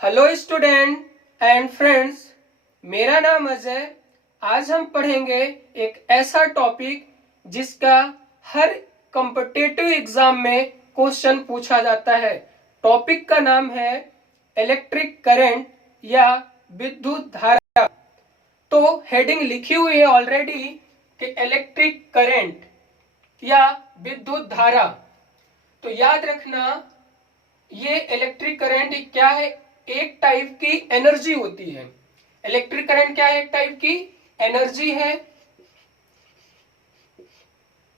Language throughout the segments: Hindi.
हेलो स्टूडेंट एंड फ्रेंड्स, मेरा नाम अजय। आज हम पढ़ेंगे एक ऐसा टॉपिक जिसका हर कॉम्पिटिटिव एग्जाम में क्वेश्चन पूछा जाता है। टॉपिक का नाम है इलेक्ट्रिक करंट या विद्युत धारा। तो हेडिंग लिखी हुई है ऑलरेडी कि इलेक्ट्रिक करंट या विद्युत धारा। तो याद रखना, ये इलेक्ट्रिक करंट क्या है? एक टाइप की एनर्जी होती है। इलेक्ट्रिक करंट क्या है? एक टाइप की एनर्जी है,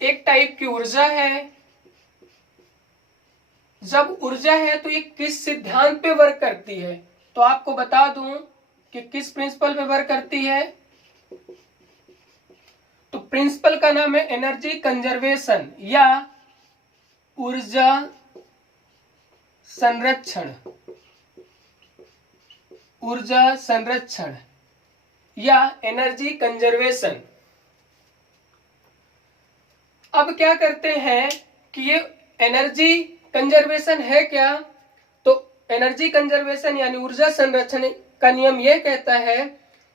एक टाइप की ऊर्जा है। जब ऊर्जा है तो ये किस सिद्धांत पे वर्क करती है? तो आपको बता दूं कि किस प्रिंसिपल पे वर्क करती है। तो प्रिंसिपल का नाम है एनर्जी कंजर्वेशन या ऊर्जा संरक्षण। ऊर्जा संरक्षण या एनर्जी कंजर्वेशन। अब क्या करते हैं कि ये एनर्जी कंजर्वेशन है क्या? तो एनर्जी कंजर्वेशन यानी ऊर्जा संरक्षण का नियम यह कहता है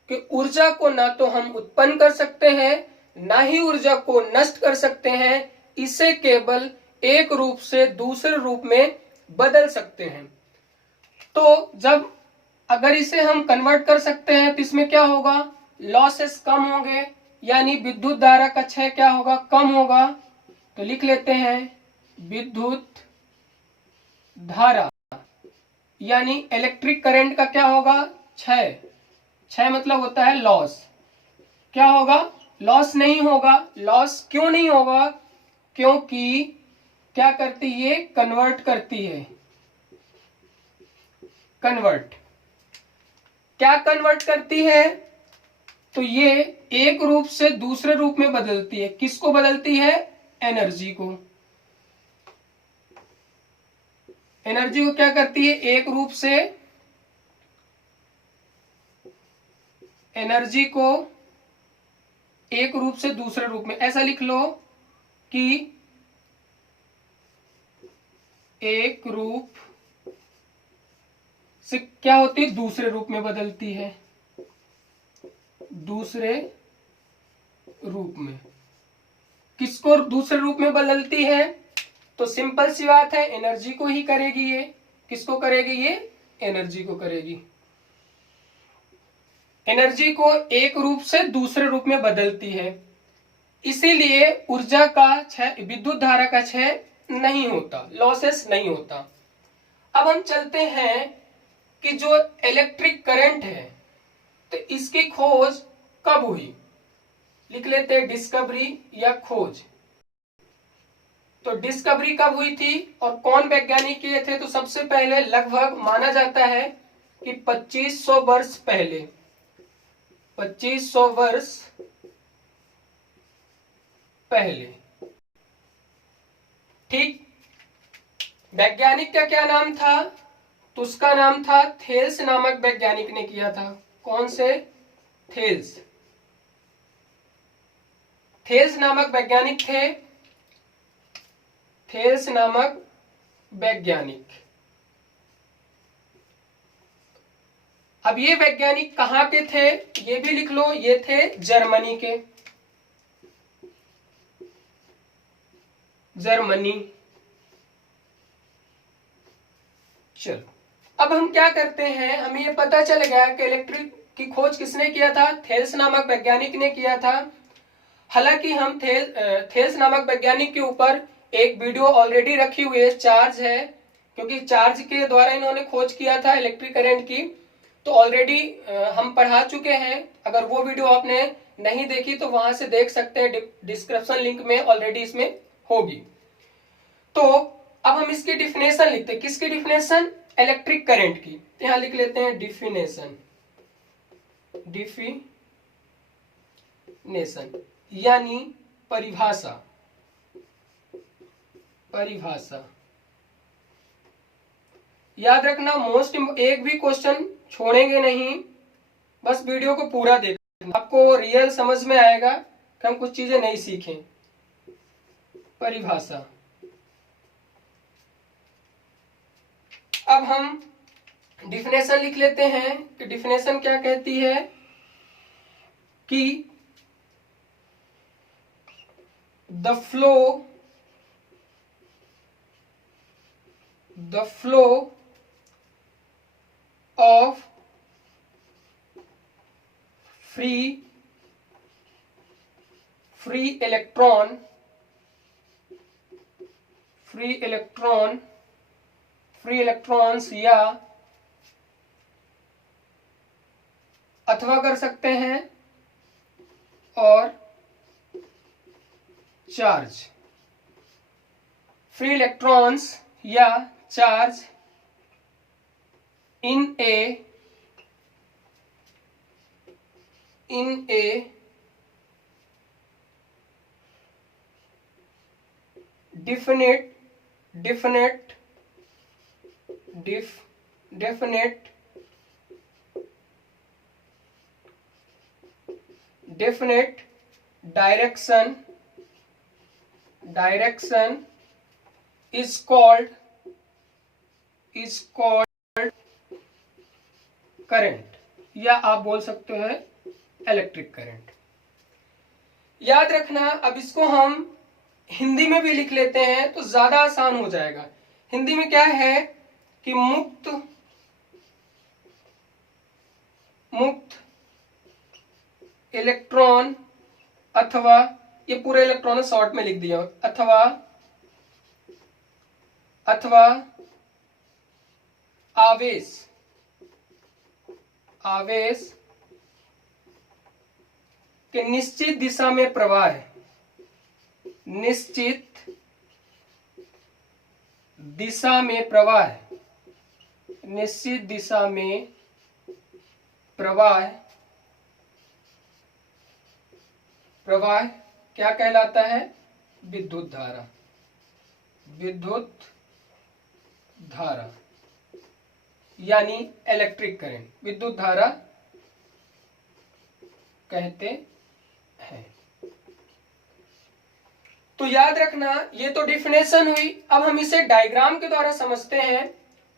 कि ऊर्जा को ना तो हम उत्पन्न कर सकते हैं, ना ही ऊर्जा को नष्ट कर सकते हैं। इसे केवल एक रूप से दूसरे रूप में बदल सकते हैं। तो जब अगर इसे हम कन्वर्ट कर सकते हैं तो इसमें क्या होगा? लॉसेस कम होंगे, यानी विद्युत धारा का क्षय क्या होगा? कम होगा। तो लिख लेते हैं विद्युत धारा यानी इलेक्ट्रिक करंट का क्या होगा? क्षय। क्षय मतलब होता है लॉस। क्या होगा? लॉस नहीं होगा। लॉस क्यों नहीं होगा? क्योंकि क्या करती है? कन्वर्ट करती है। कन्वर्ट क्या कन्वर्ट करती है? तो ये एक रूप से दूसरे रूप में बदलती है। किसको बदलती है? एनर्जी को। एनर्जी को क्या करती है? एक रूप से एनर्जी को एक रूप से दूसरे रूप में, ऐसा लिख लो कि एक रूप से क्या होती है? दूसरे रूप में बदलती है। दूसरे रूप में किसको दूसरे रूप में बदलती है? तो सिंपल सी बात है, एनर्जी को ही करेगी ये। किसको करेगी ये? एनर्जी को करेगी। एनर्जी को एक रूप से दूसरे रूप में बदलती है। इसीलिए ऊर्जा का क्षय, विद्युत धारा का क्षय नहीं होता, लॉसेस नहीं होता। अब हम चलते हैं कि जो इलेक्ट्रिक करंट है तो इसकी खोज कब हुई? लिख लेते हैं डिस्कवरी या खोज। तो डिस्कवरी कब हुई थी और कौन वैज्ञानिक किए थे? तो सबसे पहले लगभग माना जाता है कि 2500 वर्ष पहले, 2500 वर्ष पहले। ठीक। वैज्ञानिक का क्या नाम था? तो उसका नाम था थेल्स नामक वैज्ञानिक ने किया था। कौन से? थेल्स। थेल्स नामक वैज्ञानिक थे। थेल्स नामक वैज्ञानिक। अब ये वैज्ञानिक कहाँ के थे? ये भी लिख लो, ये थे जर्मनी के। जर्मनी। चलो, अब हम क्या करते हैं, हमें ये पता चल गया कि इलेक्ट्रिक की खोज किसने किया था? थेल्स नामक वैज्ञानिक ने किया था। हालांकि हम थेल्स नामक वैज्ञानिक के ऊपर एक वीडियो ऑलरेडी रखी हुई है, चार्ज है, क्योंकि चार्ज के द्वारा इन्होंने खोज किया था इलेक्ट्रिक करंट की। तो ऑलरेडी हम पढ़ा चुके हैं। अगर वो वीडियो आपने नहीं देखी तो वहां से देख सकते हैं, डिस्क्रिप्शन लिंक में ऑलरेडी इसमें होगी। तो अब हम इसकी डिफिनेशन लिखते हैं। किसकी डिफिनेशन? इलेक्ट्रिक करंट की। यहां लिख लेते हैं डिफिनेशन। डिफिनेशन यानी परिभाषा। परिभाषा याद रखना, एक भी क्वेश्चन छोड़ेंगे नहीं, बस वीडियो को पूरा देखना, आपको रियल समझ में आएगा कि हम कुछ चीजें नहीं सीखें। परिभाषा। अब हम डिफिनेशन लिख लेते हैं कि डिफिनेशन क्या कहती है कि the flow of free electrons या अथवा कर सकते हैं और चार्ज, फ्री इलेक्ट्रॉन्स या charge in a definite direction is called current, या आप बोल सकते हैं इलेक्ट्रिक करंट। याद रखना, अब इसको हम हिंदी में भी लिख लेते हैं तो ज्यादा आसान हो जाएगा। हिंदी में क्या है कि मुक्त इलेक्ट्रॉन, अथवा ये पूरे इलेक्ट्रॉन शॉर्ट में लिख दिया, अथवा आवेश के निश्चित दिशा में प्रवाह है, निश्चित दिशा में प्रवाह क्या कहलाता है? विद्युत धारा यानी इलेक्ट्रिक करंट, विद्युत धारा कहते हैं। तो याद रखना, ये तो डिफिनेशन हुई। अब हम इसे डायग्राम के द्वारा समझते हैं।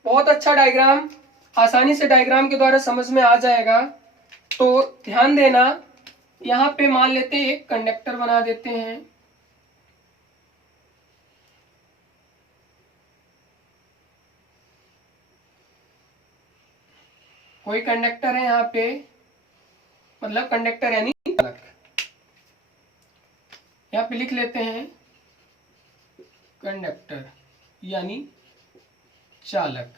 बहुत अच्छा डायग्राम, आसानी से डायग्राम के द्वारा समझ में आ जाएगा। तो ध्यान देना, यहां पे मान लेते हैं एक कंडक्टर बना देते हैं। कोई कंडक्टर है यहाँ पे, मतलब कंडक्टर यानी चालक। यहाँ पे लिख लेते हैं कंडक्टर यानी चालक।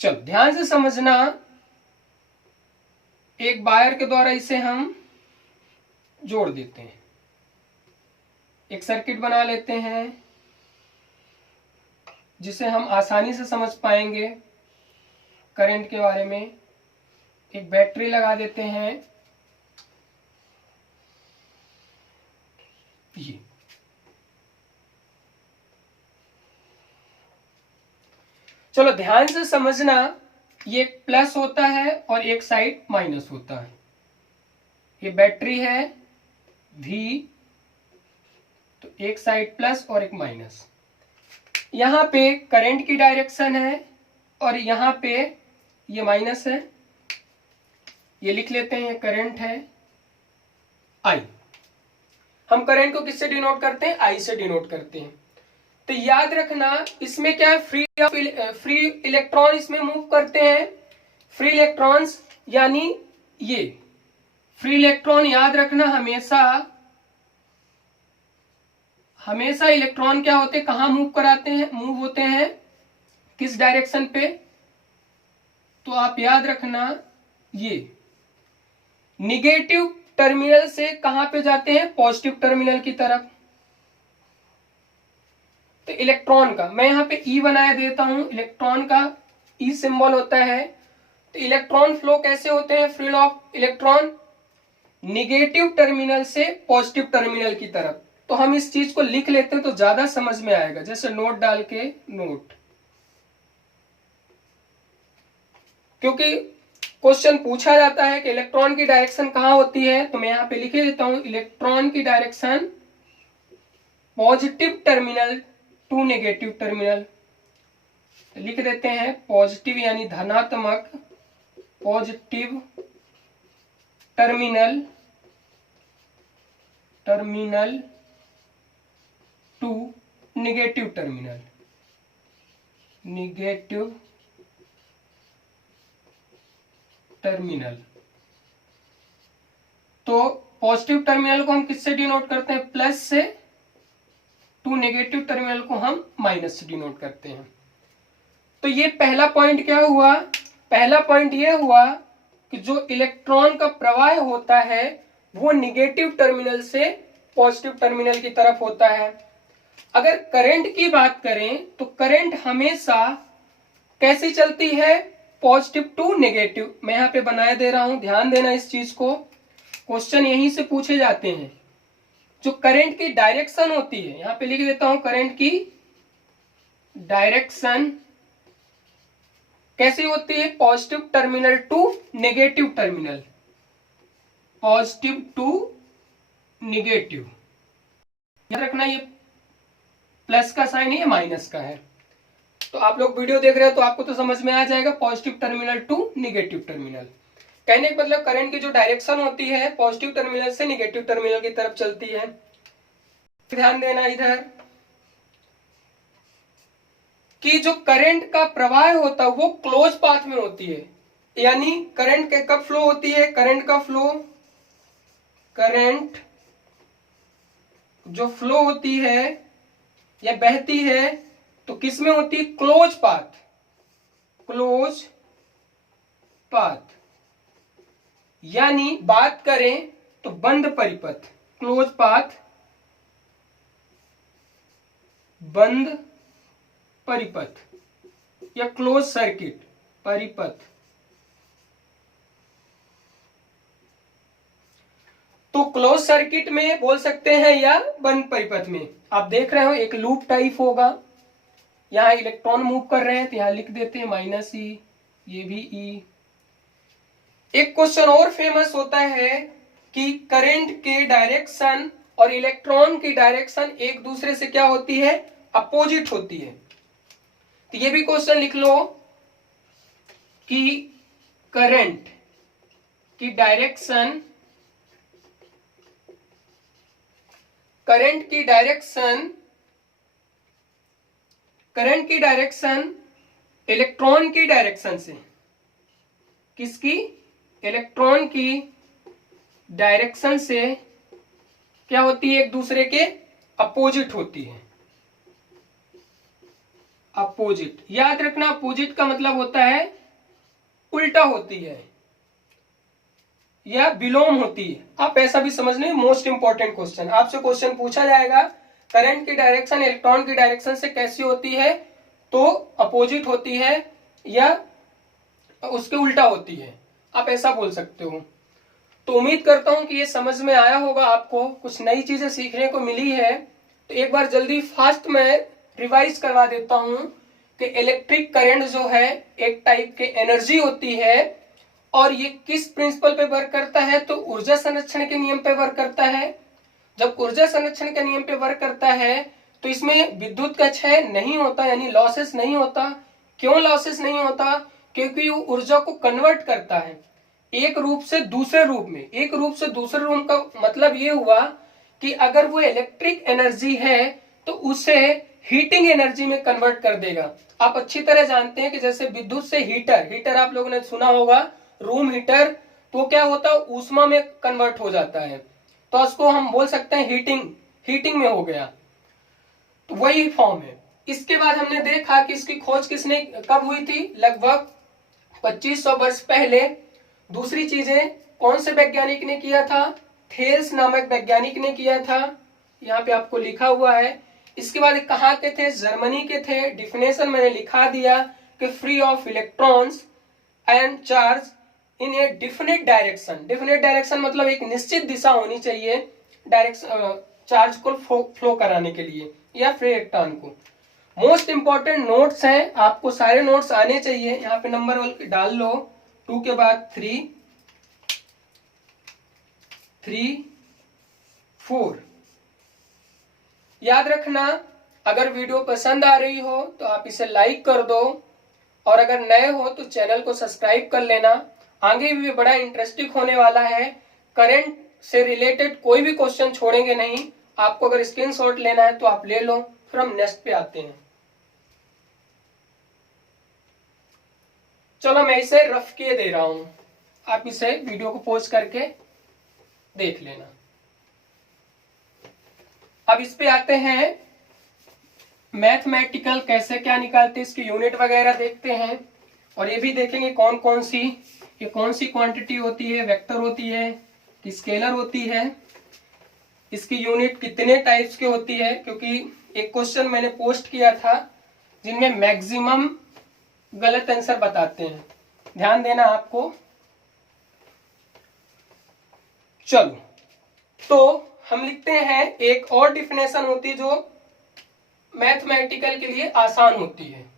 चलो ध्यान से समझना, एक वायर के द्वारा इसे हम जोड़ देते हैं, एक सर्किट बना लेते हैं जिसे हम आसानी से समझ पाएंगे करंट के बारे में। एक बैटरी लगा देते हैं, ये चलो ध्यान से समझना, ये एक प्लस होता है और एक साइड माइनस होता है। ये बैटरी है V, तो एक साइड प्लस और एक माइनस। यहाँ पे करंट की डायरेक्शन है और यहाँ पे ये माइनस है। ये लिख लेते हैं, ये करंट है I। हम करंट को किससे डिनोट करते हैं? I से डिनोट करते हैं। तो याद रखना, इसमें क्या है, फ्री इलेक्ट्रॉन इसमें मूव करते हैं। फ्री इलेक्ट्रॉन्स यानी ये फ्री इलेक्ट्रॉन, याद रखना हमेशा इलेक्ट्रॉन क्या होते हैं, कहां मूव होते हैं, किस डायरेक्शन पे? तो आप याद रखना, ये निगेटिव टर्मिनल से कहां पे जाते हैं? पॉजिटिव टर्मिनल की तरफ। तो इलेक्ट्रॉन का मैं यहाँ पे E बनाया देता हूं, इलेक्ट्रॉन का E सिंबल होता है। तो इलेक्ट्रॉन फ्लो कैसे होते हैं? Flow of electron negative terminal से पॉजिटिव टर्मिनल की तरफ। तो हम इस चीज को लिख लेते हैं तो ज्यादा समझ में आएगा, जैसे नोट डाल के नोट, क्योंकि क्वेश्चन पूछा जाता है कि इलेक्ट्रॉन की डायरेक्शन कहां होती है। तो मैं यहाँ पे लिखे देता हूं, इलेक्ट्रॉन की direction positive terminal to negative terminal, लिख देते हैं पॉजिटिव यानी धनात्मक, positive terminal to negative terminal, negative terminal. तो पॉजिटिव टर्मिनल को हम किससे डिनोट करते हैं? प्लस से, टू नेगेटिव टर्मिनल को हम माइनस से डिनोट करते हैं। तो ये पहला पॉइंट क्या हुआ? पहला पॉइंट ये हुआ कि जो इलेक्ट्रॉन का प्रवाह होता है वो निगेटिव टर्मिनल से पॉजिटिव टर्मिनल की तरफ होता है। अगर करंट की बात करें तो करंट हमेशा कैसी चलती है? Positive to negative. मैं यहाँ पे बनाए दे रहा हूं, ध्यान देना इस चीज को, क्वेश्चन यहीं से पूछे जाते हैं। जो करंट की डायरेक्शन होती है, यहाँ पे लिख देता हूं, करंट की डायरेक्शन कैसी होती है? Positive terminal to negative terminal, positive to negative. याद रखना ये प्लस का साइन है, ये माइनस का है। तो आप लोग वीडियो देख रहे हो तो आपको तो समझ में आ जाएगा, positive terminal to negative terminal. कहने का मतलब करंट की जो डायरेक्शन होती है पॉजिटिव टर्मिनल से नेगेटिव टर्मिनल की तरफ चलती है। ध्यान देना इधर कि जो करंट का प्रवाह होता है वो क्लोज पाथ में होती है। यानी करंट के कब फ्लो होती है? करंट का फ्लो, करंट जो फ्लो होती है या बहती है तो किस में होती है? Close path, close path. यानी बात करें तो बंद परिपथ, क्लोज पाथ, बंद परिपथ या क्लोज सर्किट परिपथ। तो क्लोज सर्किट में बोल सकते हैं या बंद परिपथ में। आप देख रहे हो एक लूप टाइप होगा, यहां इलेक्ट्रॉन मूव कर रहे हैं तो यहां लिख देते हैं माइनस ई, ये भी ई। एक क्वेश्चन और फेमस होता है कि करंट के डायरेक्शन और इलेक्ट्रॉन की डायरेक्शन एक दूसरे से क्या होती है? अपोजिट होती है। तो ये भी क्वेश्चन लिख लो कि करंट की डायरेक्शन, करंट की डायरेक्शन, करंट की डायरेक्शन इलेक्ट्रॉन की डायरेक्शन से, किसकी? इलेक्ट्रॉन की डायरेक्शन से क्या होती है? एक दूसरे के अपोजिट होती है, अपोजिट। याद रखना अपोजिट का मतलब होता है उल्टा होती है या विलोम होती है। आप ऐसा भी समझ लें, मोस्ट इंपॉर्टेंट क्वेश्चन आपसे क्वेश्चन पूछा जाएगा, करंट की डायरेक्शन इलेक्ट्रॉन की डायरेक्शन से कैसी होती है? तो अपोजिट होती है या उसके उल्टा होती है, आप ऐसा बोल सकते हो। तो उम्मीद करता हूं कि ये समझ में आया होगा, आपको कुछ नई चीजें सीखने को मिली है। तो एक बार जल्दी फास्ट में रिवाइज करवा देता हूं कि इलेक्ट्रिक करंट जो है एक टाइप के एनर्जी होती है और ये किस प्रिंसिपल पे वर्क करता है? तो ऊर्जा संरक्षण के नियम पे वर्क करता है। जब ऊर्जा संरक्षण के नियम पे वर्क करता है तो इसमें विद्युत का क्षय नहीं होता, यानी लॉसेस नहीं होता। क्यों लॉसेस नहीं होता? क्योंकि वो ऊर्जा को कन्वर्ट करता है एक रूप से दूसरे रूप में। एक रूप से दूसरे रूप का मतलब ये हुआ कि अगर वो इलेक्ट्रिक एनर्जी है तो उसे हीटिंग एनर्जी में कन्वर्ट कर देगा। आप अच्छी तरह जानते हैं कि जैसे विद्युत से हीटर, हीटर आप लोगों ने सुना होगा, रूम हीटर, तो क्या होता है? ऊष्मा में कन्वर्ट हो जाता है, तो उसको हम बोल सकते हैं हीटिंग, हीटिंग में हो गया। तो वही फॉर्म है। इसके बाद हमने देखा कि इसकी खोज किसने, कब हुई थी? लगभग 2500 वर्ष पहले। दूसरी चीजें कौन से वैज्ञानिक ने किया था? थेल्स नामक वैज्ञानिक ने किया था, यहाँ पे आपको लिखा हुआ है। इसके बाद कहाँ के थे? जर्मनी के थे। डिफिनेशन मैंने लिखा दिया कि free of electrons and charge in A definite direction. Definite direction मतलब एक निश्चित दिशा होनी चाहिए डायरेक्शन, चार्ज को फ्लो कराने के लिए या फ्री इलेक्ट्रॉन को। मोस्ट इंपॉर्टेंट नोट्स हैं, आपको सारे नोट्स आने चाहिए। यहाँ पे नंबर डाल लो, 2 के बाद 3, 3, 4। याद रखना अगर वीडियो पसंद आ रही हो तो आप इसे लाइक कर दो, और अगर नए हो तो चैनल को सब्सक्राइब कर लेना। आगे भी बड़ा इंटरेस्टिंग होने वाला है। करंट से रिलेटेड कोई भी क्वेश्चन छोड़ेंगे नहीं। आपको अगर स्क्रीनशॉट लेना है तो आप ले लो। फिर हम नेक्स्ट पे आते हैं। चलो मैं इसे रफ किए दे रहा हूं, आप इसे वीडियो को पॉज करके देख लेना। अब इस पे आते हैं, मैथमेटिकल कैसे क्या निकालते हैं, इसकी यूनिट वगैरह देखते हैं, और ये भी देखेंगे कौन कौन सी, ये कौन सी क्वांटिटी होती है, वेक्टर होती है कि स्केलर होती है, इसकी यूनिट कितने टाइप्स की होती है। क्योंकि एक क्वेश्चन मैंने पोस्ट किया था जिनमें मैक्सिमम गलत आंसर बताते हैं, ध्यान देना आपको। चलो तो हम लिखते हैं, एक और डिफिनेशन होती है जो मैथमेटिकल के लिए आसान होती है।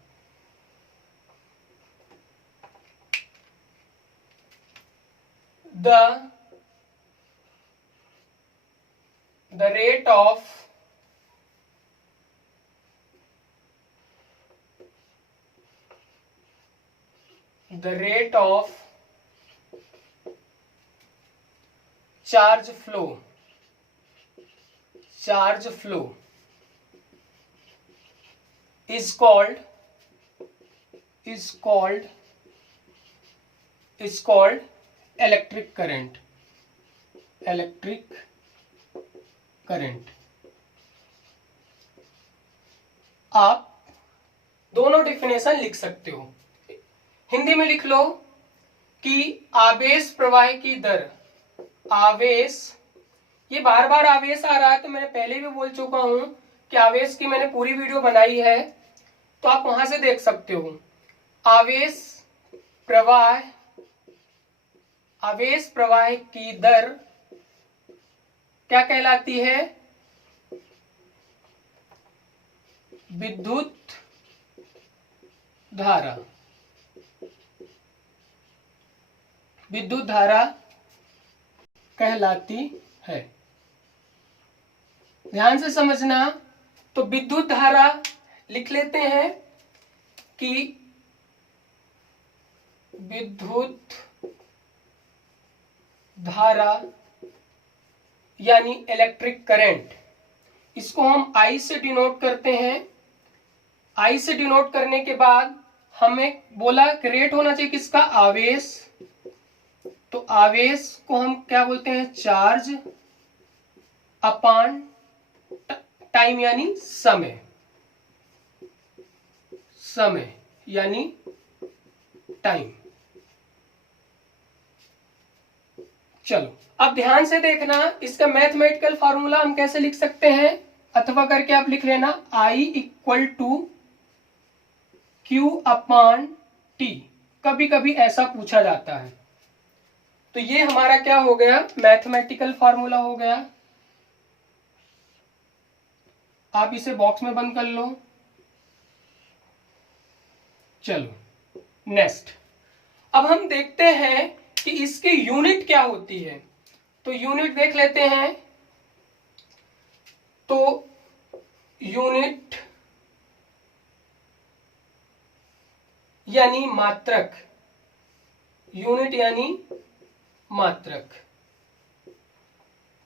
the rate of charge flow is called electric current। आप दोनों डिफिनेशन लिख सकते हो। हिंदी में लिख लो कि आवेश प्रवाह की दर, आवेश, ये बार बार आवेश आ रहा है तो मैंने पहले भी बोल चुका हूं कि आवेश की मैंने पूरी वीडियो बनाई है, तो आप वहां से देख सकते हो। आवेश प्रवाह की दर क्या कहलाती है? विद्युत धारा कहलाती है। ध्यान से समझना। तो विद्युत धारा लिख लेते हैं कि विद्युत धारा यानी इलेक्ट्रिक करंट, इसको हम I से डिनोट करते हैं। I से डिनोट करने के बाद हमें बोला कि रेट होना चाहिए किसका? आवेश। तो आवेश को हम क्या बोलते हैं? चार्ज अपॉन टाइम यानी समय यानी टाइम। चलो अब ध्यान से देखना, इसका मैथमेटिकल फार्मूला हम कैसे लिख सकते हैं, अथवा करके आप लिख लेना, I equal to Q upon T। कभी कभी ऐसा पूछा जाता है। तो ये हमारा क्या हो गया? मैथमेटिकल फार्मूला हो गया। आप इसे बॉक्स में बंद कर लो। चलो नेक्स्ट, अब हम देखते हैं कि इसकी यूनिट क्या होती है। तो यूनिट देख लेते हैं। तो यूनिट यानी मात्रक,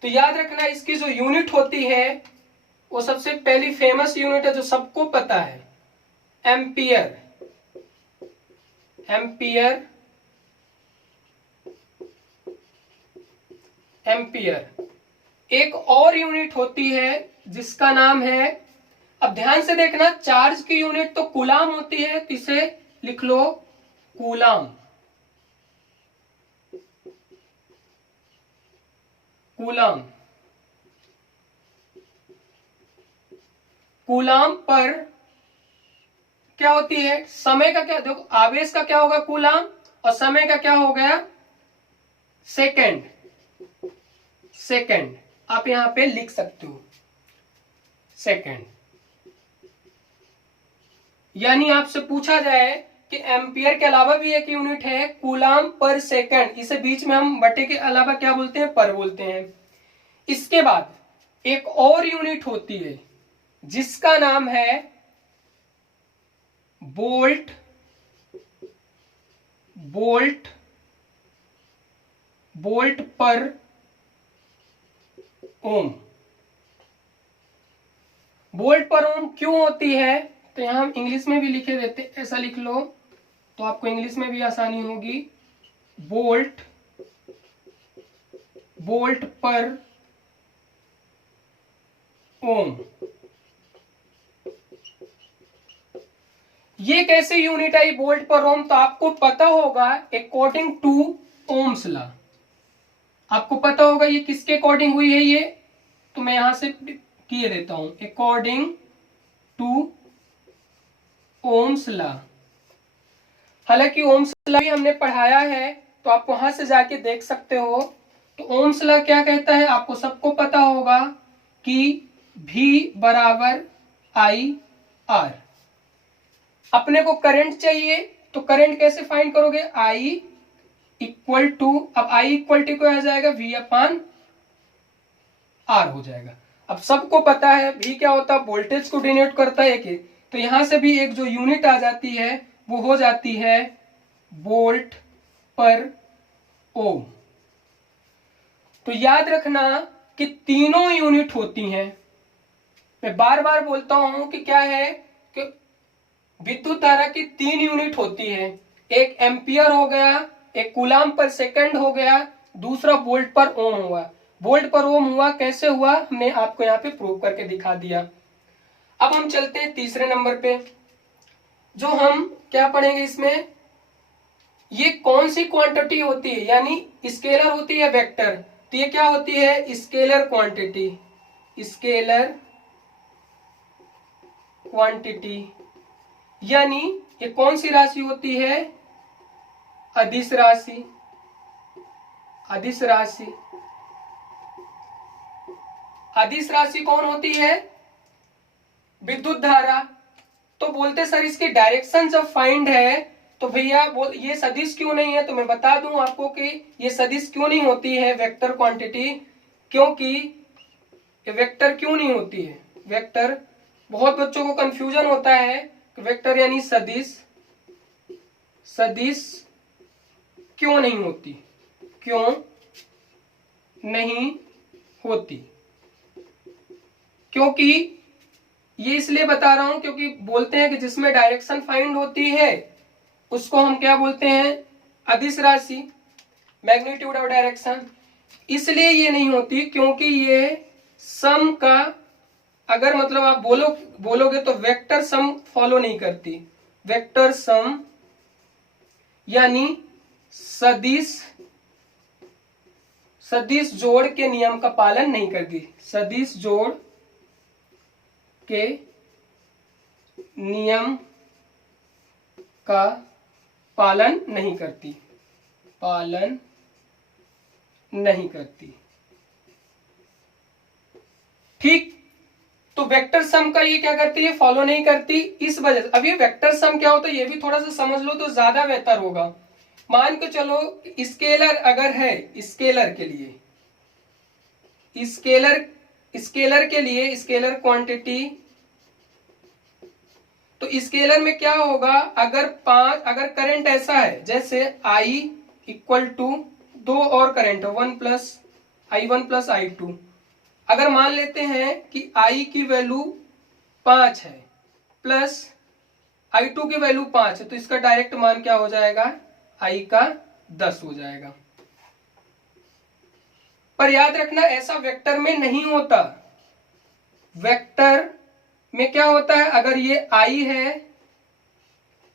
तो याद रखना इसकी जो यूनिट होती है वो सबसे पहली फेमस यूनिट है जो सबको पता है, एम्पियर। एक और यूनिट होती है जिसका नाम है, अब ध्यान से देखना, चार्ज की यूनिट तो कूलाम होती है, तो इसे लिख लो कूलाम। कूलाम पर क्या होती है? समय का क्या, देखो आवेश का क्या होगा? कूलाम, और समय का क्या हो गया? सेकंड। आप यहां पे लिख सकते हो सेकंड। यानी आपसे पूछा जाए कि एम्पियर के अलावा भी एक यूनिट है कूलाम पर सेकंड, इसे बीच में हम बटे के अलावा क्या बोलते हैं? पर बोलते हैं। इसके बाद एक और यूनिट होती है जिसका नाम है वोल्ट पर ओम। वोल्ट पर ओम क्यों होती है, तो यहां हम इंग्लिश में भी लिखे देते, ऐसा लिख लो तो आपको इंग्लिश में भी आसानी होगी। वोल्ट पर ओम। ये कैसे यूनिट आई वोल्ट पर ओम, तो आपको पता होगा अकॉर्डिंग टू ओम्स लॉ। आपको पता होगा ये किसके अकॉर्डिंग हुई है ये, तो मैं यहां से किए देता हूं, अकॉर्डिंग टू ओम्स लॉ। हालांकि ओम्स लॉ भी हमने पढ़ाया है, तो आप वहां से जाके देख सकते हो। तो ओम्स लॉ क्या कहता है, आपको सबको पता होगा कि V बराबर आई आर। अपने को करंट चाहिए, तो करंट कैसे फाइंड करोगे, I इक्वल टू, अब I इक्वल टू क्या आ जाएगा, V अपान R हो जाएगा। अब सबको पता है V क्या होता है, वोल्टेज को डिनोट करता है कि, तो यहां से भी एक जो यूनिट आ जाती है वो हो जाती है वोल्ट पर ओम। तो याद रखना कि तीनों यूनिट होती हैं। मैं बार बार बोलता हूं कि क्या है कि विद्युत धारा की 3 यूनिट होती है, एक एम्पियर हो गया, एक कूलाम पर सेकंड हो गया, दूसरा वोल्ट पर ओम हुआ। वोल्ट पर ओम हुआ कैसे हुआ, हमने आपको यहाँ पे प्रूव करके दिखा दिया। अब हम चलते हैं तीसरे नंबर पे, जो हम क्या पढ़ेंगे इसमें, ये कौन सी क्वांटिटी होती है, यानी स्केलर होती है वेक्टर। तो ये क्या होती है, स्केलर क्वांटिटी। स्केलर क्वांटिटी यानी ये कौन सी राशि होती है, अदिश राशि। अदिश राशि, अदिश राशि कौन होती है, विद्युत धारा। तो बोलते सर इसकी डायरेक्शन जब फाइंड है तो भैया ये सदिश क्यों नहीं है, तो मैं बता दूं आपको कि ये सदिश क्यों नहीं होती है वेक्टर क्वांटिटी। क्योंकि वेक्टर क्यों नहीं होती है, वेक्टर, बहुत बच्चों को कंफ्यूजन होता है कि वेक्टर यानी सदिश, सदिश क्यों नहीं होती, क्यों नहीं होती। क्योंकि ये इसलिए बता रहा हूं क्योंकि बोलते हैं कि जिसमें डायरेक्शन फाइंड होती है उसको हम क्या बोलते हैं, अदिश राशि, मैग्नीट्यूड ऑफ डायरेक्शन। इसलिए ये नहीं होती क्योंकि ये सम का, अगर मतलब आप बोलोगे तो वेक्टर सम फॉलो नहीं करती। वेक्टर सम यानी सदिश जोड़ के नियम का पालन नहीं करती। सदिश जोड़ के नियम का पालन नहीं करती, पालन नहीं करती। ठीक, तो वेक्टर सम का ये क्या करती है, फॉलो नहीं करती। इस वजह से अब ये वेक्टर सम क्या होता है ये भी थोड़ा सा समझ लो तो ज्यादा बेहतर होगा। मान के चलो स्केलर अगर है, स्केलर के लिए, स्केलर के लिए स्केलर क्वांटिटी, तो स्केलर में क्या होगा, अगर करंट ऐसा है जैसे I इक्वल टू 2 और current 1 plus I1 plus I2, अगर मान लेते हैं कि I की वैल्यू 5 है प्लस I2 की वैल्यू 5 है, तो इसका डायरेक्ट मान क्या हो जाएगा, I का 10 हो जाएगा। पर याद रखना ऐसा वेक्टर में नहीं होता। वेक्टर में क्या होता है, अगर ये I है,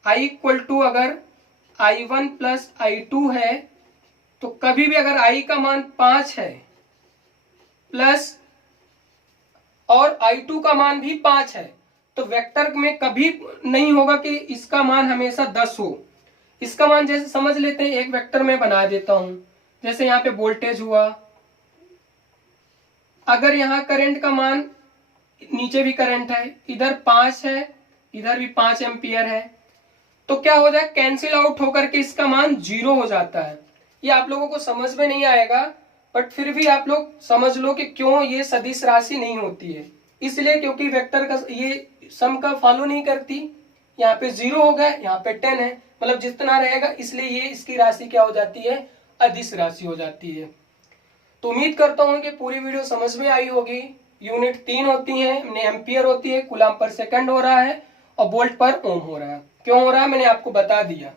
I इक्वल टू अगर I1 प्लस I2 है, तो कभी भी अगर I का मान 5 है प्लस और I2 का मान भी 5 है, तो वेक्टर में कभी नहीं होगा कि इसका मान हमेशा 10 हो। इसका मान जैसे समझ लेते हैं, एक वेक्टर में बना देता हूं, जैसे यहां पे वोल्टेज हुआ, अगर यहां करंट का मान, नीचे भी करंट है, इधर 5 है, इधर भी 5 एम्पियर है, तो क्या हो जाए, कैंसिल आउट होकर के इसका मान 0 हो जाता है। ये आप लोगों को समझ में नहीं आएगा, बट फिर भी आप लोग समझ लो कि क्यों ये सदिश राशि नहीं होती है। इसलिए क्योंकि वेक्टर का ये सम का फॉलो नहीं करती। यहाँ पे 0 होगा, यहाँ पे 10 है, मतलब जितना रहेगा, इसलिए ये इसकी राशि क्या हो जाती है, अदिश राशि हो जाती है। तो उम्मीद करता हूं कि पूरी वीडियो समझ में आई होगी। यूनिट 3 होती है, एम्पियर होती है, कूलम पर सेकंड हो रहा है और वोल्ट पर ओम हो रहा है। क्यों हो रहा है मैंने आपको बता दिया।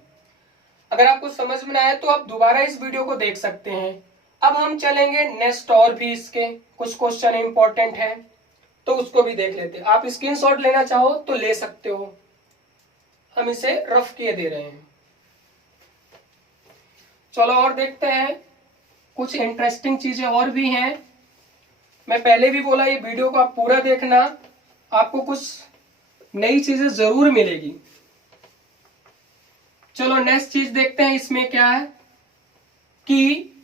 अगर आपको समझ में आया तो आप दोबारा इस वीडियो को देख सकते हैं। अब हम चलेंगे नेक्स्ट, और भी इसके कुछ क्वेश्चन इंपॉर्टेंट है तो उसको भी देख लेते हैं। आप स्क्रीनशॉट लेना चाहो तो ले सकते हो, हम इसे रफ किए दे रहे हैं। चलो और देखते हैं, कुछ इंटरेस्टिंग चीजें और भी हैं। मैं पहले भी बोला, ये वीडियो को आप पूरा देखना, आपको कुछ नई चीजें जरूर मिलेगी। चलो नेक्स्ट चीज देखते हैं, इसमें क्या है कि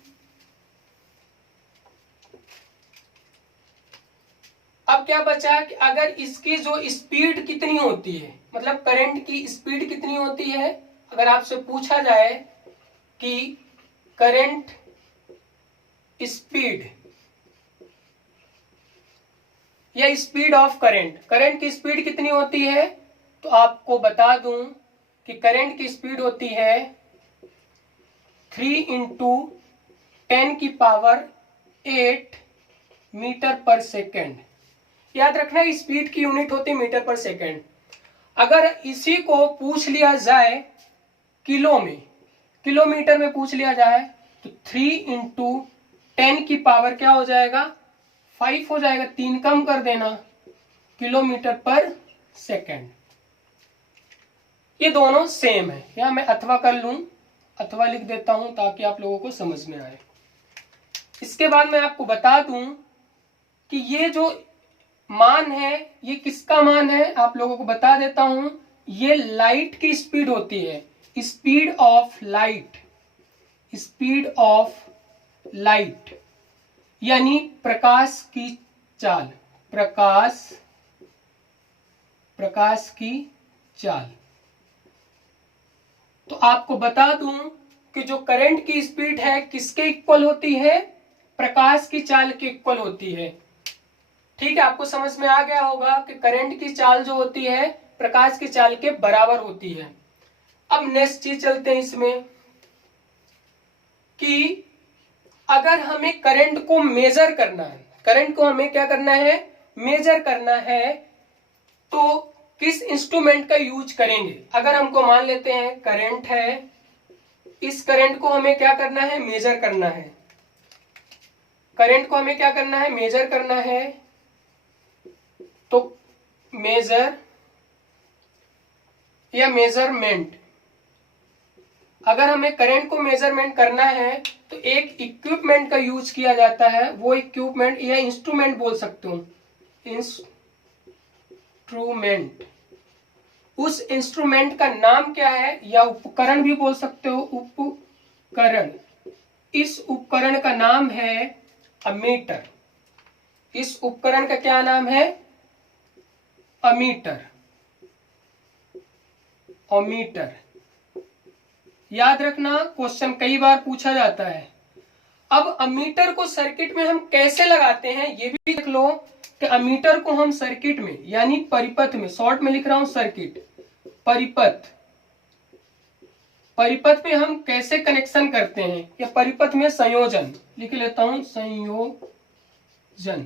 अब क्या बचा कि अगर इसकी जो स्पीड कितनी होती है, मतलब करंट की स्पीड कितनी होती है, अगर आपसे पूछा जाए कि करंट स्पीड या स्पीड ऑफ करंट, करंट की स्पीड कितनी होती है, तो आपको बता दूं कि करंट की स्पीड होती है 3 × 10⁸ मीटर पर सेकेंड। याद रखना स्पीड की यूनिट होती है मीटर पर सेकेंड। अगर इसी को पूछ लिया जाए किलो में, किलोमीटर में पूछ लिया जाए तो 3 × 10⁻, क्या हो जाएगा, 5 हो जाएगा, 3 कम कर देना, किलोमीटर पर सेकेंड। ये दोनों सेम है। या मैं अथवा कर लूं, अथवा लिख देता हूं ताकि आप लोगों को समझ में आए। इसके बाद मैं आपको बता दूं कि ये जो मान है ये किसका मान है, आप लोगों को बता देता हूं। ये लाइट की स्पीड होती है, speed of light, speed of light यानी प्रकाश की चाल, प्रकाश की चाल। तो आपको बता दूं कि जो करंट की स्पीड है किसके इक्वल होती है, प्रकाश की चाल के इक्वल होती है। ठीक है, आपको समझ में आ गया होगा कि करंट की चाल जो होती है प्रकाश की चाल के बराबर होती है। अब नेक्स्ट चीज चलते हैं इसमें कि अगर हमें करंट को मेजर करना है, करंट को हमें क्या करना है, मेजर करना है, तो किस इंस्ट्रूमेंट का यूज करेंगे। अगर हमको मान लेते हैं करंट है, इस करंट को हमें क्या करना है, मेजर करना है, करंट को हमें क्या करना है, मेजर करना है, तो मेजर या मेजरमेंट, अगर हमें करंट को मेजरमेंट करना है तो एक इक्विपमेंट का यूज किया जाता है। वो इक्विपमेंट या इंस्ट्रूमेंट बोल सकते हो, इंस्ट्रूमेंट। उस इंस्ट्रूमेंट का नाम क्या है, या उपकरण भी बोल सकते हो, उपकरण। इस उपकरण का नाम है अमीटर। इस उपकरण का क्या नाम है, अमीटर, अमीटर। याद रखना, क्वेश्चन कई बार पूछा जाता है। अब अमीटर को सर्किट में हम कैसे लगाते हैं ये भी देख लो कि अमीटर को हम सर्किट में यानी परिपथ में, शॉर्ट में लिख रहा हूं सर्किट, परिपथ, परिपथ में हम कैसे कनेक्शन करते हैं, या परिपथ में संयोजन लिख लेता हूं, संयोजन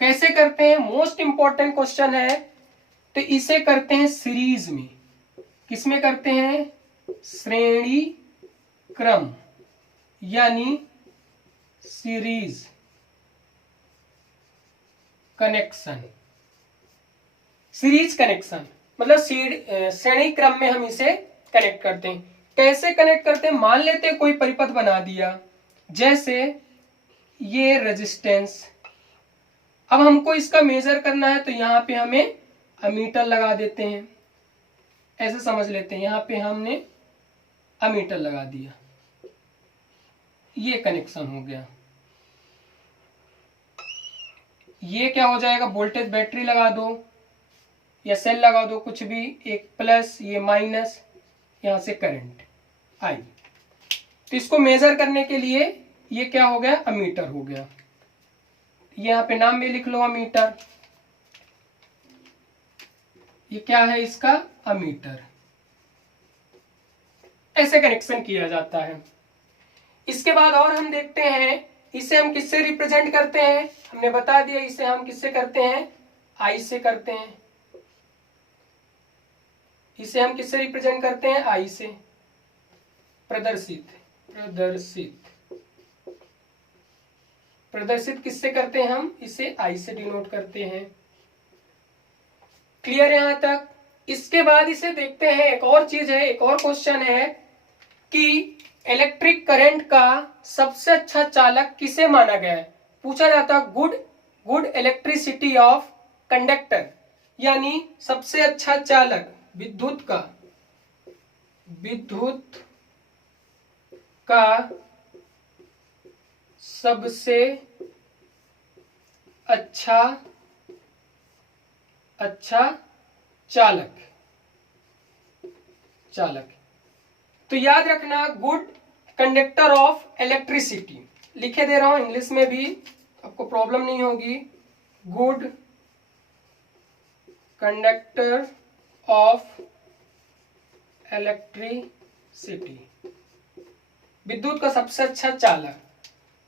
कैसे करते हैं, मोस्ट इंपॉर्टेंट क्वेश्चन है। तो इसे करते हैं सीरीज में। किसमें करते हैं, श्रेणी क्रम यानी सीरीज कनेक्शन। सीरीज कनेक्शन मतलब श्रेणी क्रम में हम इसे कनेक्ट करते हैं। कैसे कनेक्ट करते हैं, मान लेते हैं कोई परिपथ बना दिया, जैसे ये रेजिस्टेंस। अब हमको इसका मेजर करना है तो यहाँ पे हमें अमीटर लगा देते हैं, ऐसे समझ लेते हैं। यहाँ पे हमने अमीटर लगा दिया, ये कनेक्शन हो गया। ये क्या हो जाएगा, वोल्टेज बैटरी लगा दो या सेल लगा दो, कुछ भी, एक प्लस ये माइनस, यहां से करंट आई। तो इसको मेजर करने के लिए ये क्या हो गया, अमीटर हो गया। यहाँ पे नाम भी लिख लो अमीटर। ये क्या है इसका अमीटर। ऐसे कनेक्शन किया जाता है। इसके बाद और हम देखते हैं इसे हम किससे रिप्रेजेंट करते हैं। हमने बता दिया इसे हम किससे करते हैं, आई से करते हैं। इसे हम किससे रिप्रेजेंट करते हैं, आई से। प्रदर्शित प्रदर्शित किससे करते हैं हम, इसे आई से डिनोट करते हैं। क्लियर यहां तक। इसके बाद इसे देखते हैं, एक और चीज है, एक और क्वेश्चन है कि इलेक्ट्रिक करंट का सबसे अच्छा चालक किसे माना गया है। पूछा जाता गुड इलेक्ट्रिसिटी ऑफ कंडक्टर, यानी सबसे अच्छा चालक विद्युत का सबसे अच्छा चालक। तो याद रखना गुड कंडक्टर ऑफ इलेक्ट्रिसिटी, लिखे दे रहा हूं इंग्लिश में भी, आपको प्रॉब्लम नहीं होगी। गुड कंडक्टर ऑफ इलेक्ट्रिसिटी, विद्युत का सबसे अच्छा चालक।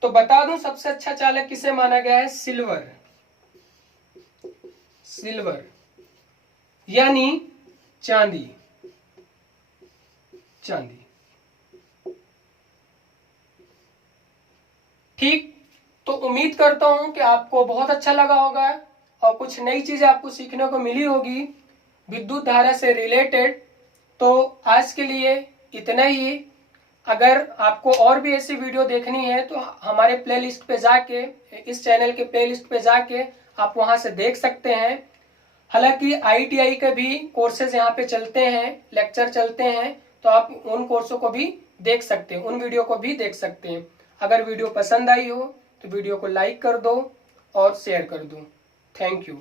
तो बता दूं सबसे अच्छा चालक किसे माना गया है, सिल्वर यानी चांदी। ठीक, तो उम्मीद करता हूं कि आपको बहुत अच्छा लगा होगा और कुछ नई चीजें आपको सीखने को मिली होगी विद्युत धारा से रिलेटेड। तो आज के लिए इतना ही। अगर आपको और भी ऐसी वीडियो देखनी है तो हमारे प्लेलिस्ट पे जाके, इस चैनल के प्लेलिस्ट पे जाके आप वहां से देख सकते हैं। हालांकि ITI के भी कोर्सेज यहाँ पे चलते हैं, लेक्चर चलते हैं, तो आप उन कोर्सों को भी देख सकते हैं, उन वीडियो को भी देख सकते हैं। अगर वीडियो पसंद आई हो तो वीडियो को लाइक कर दो और शेयर कर दो। Thank you.